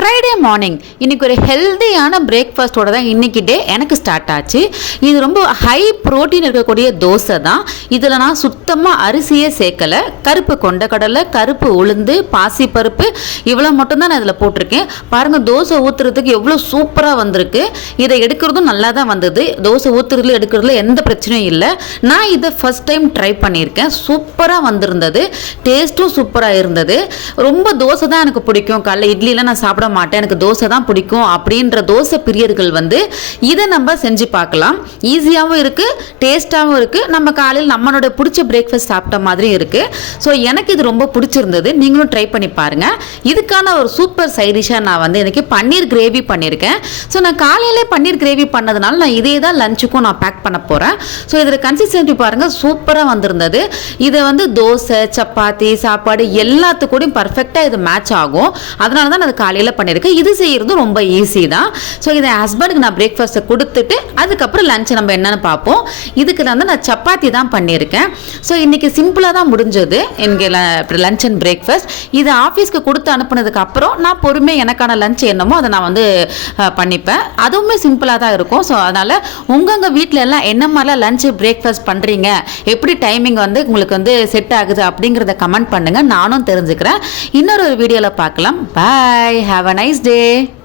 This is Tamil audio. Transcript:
ஃப்ரைடே மார்னிங் இன்றைக்கி ஒரு ஹெல்தியான பிரேக்ஃபாஸ்ட்டோட தான் இன்றைக்கி டே எனக்கு ஸ்டார்ட் ஆச்சு. இது ரொம்ப ஹை ப்ரோட்டீன் இருக்கக்கூடிய தோசை தான். இதில் நான் சுத்தமாக அரிசியே சேர்க்கலை. கருப்பு கொண்டக்கடலை, கருப்பு உளுந்து, பாசிப்பருப்பு இவ்வளோ மட்டும்தான் நான் இதில் போட்டிருக்கேன். பாருங்கள், தோசை ஊற்றுறதுக்கு எவ்வளோ சூப்பராக வந்திருக்கு. இதை எடுக்கிறதும் நல்லா தான் வந்தது. தோசை ஊற்றுறதுல எடுக்கிறதுல எந்த பிரச்சனையும் இல்லை. நான் இதை ஃபஸ்ட் டைம் ட்ரை பண்ணியிருக்கேன். சூப்பராக வந்திருந்தது. டேஸ்ட்டும் சூப்பராக இருந்தது. ரொம்ப தோசை தான் எனக்கு பிடிக்கும். காலைல இட்லிலாம் நான் சாப்பிட மாட்டேன், எனக்கு தோசை தான் பிடிக்கும் அப்படின்ற தோசை பிரியர்கள் இதை நம்ம செஞ்சு பார்க்கலாம். ஈஸியாகவும் இருக்குது, டேஸ்ட்டாகவும் இருக்குது. நம்ம காலையில் நம்மளோட பிடிச்ச பிரேக்ஃபாஸ்ட் சாப்பிட்ட மாதிரி இருக்குது. ஸோ எனக்கு இது ரொம்ப பிடிச்சிருந்தது. நீங்களும் ட்ரை பண்ணி பாருங்கள். இதுக்கான ஒரு சூப்பர் சைட் டிஷ்ஷாக நான் எனக்கு பன்னீர் கிரேவி பண்ணியிருக்கேன். ஸோ நான் காலையிலே பன்னீர் கிரேவி பண்ணதுனால நான் இதே தான் லஞ்சுக்கும் நான் பேக் பண்ண போகிறேன். ஸோ இதில் கன்சிஸ்டன்சி பாருங்கள், சூப்பராக வந்திருந்தது. இதை தோசை, சப்பாத்தி, சாப்பாடு எல்லாத்துக்கூடையும் பர்ஃபெக்டாக இது மேட்ச் ஆகும். அதனால தான் நான் காலையில் பண்ணியிருக்கேன். இது செய்கிறது ரொம்ப ஈஸி தான். ஸோ இதை ஹஸ்பண்டுக்கு நான் பிரேக்ஃபாஸ்ட்டை கொடுத்துட்டு அதுக்கப்புறம் லஞ்ச் நம்ம என்னென்னு பார்ப்போம். இதுக்கு நான் சப்பாத்தி தான் பண்ணியிருக்கேன். ஸோ இன்றைக்கி சிம்பிளாக தான் முடிஞ்சது எனக்கு லஞ்ச் அண்ட் பிரேக்ஃபாஸ்ட். இதை ஆஃபீஸ்க்கு கொடுத்து அனுப்புனதுக்கு அப்புறம் நான் பொறுமையாக எனக்கான லஞ்ச் என்னமோ அதை நான் பண்ணிப்பேன். அதுவுமே சிம்பிளாக தான் இருக்கும். ஸோ அதனால் உங்கள் வீட்டில் எல்லாம் என்ன மாதிரிலாம் லஞ்ச் பிரேக்ஃபாஸ்ட் பண்ணுறீங்க, எப்படி டைமிங் உங்களுக்கு செட் ஆகுது அப்படிங்கிறத கமெண்ட் பண்ணுங்கள். நானும் தெரிஞ்சுக்கிறேன். இன்னொரு வீடியோவில் பார்க்கலாம். பாய். Have a nice day.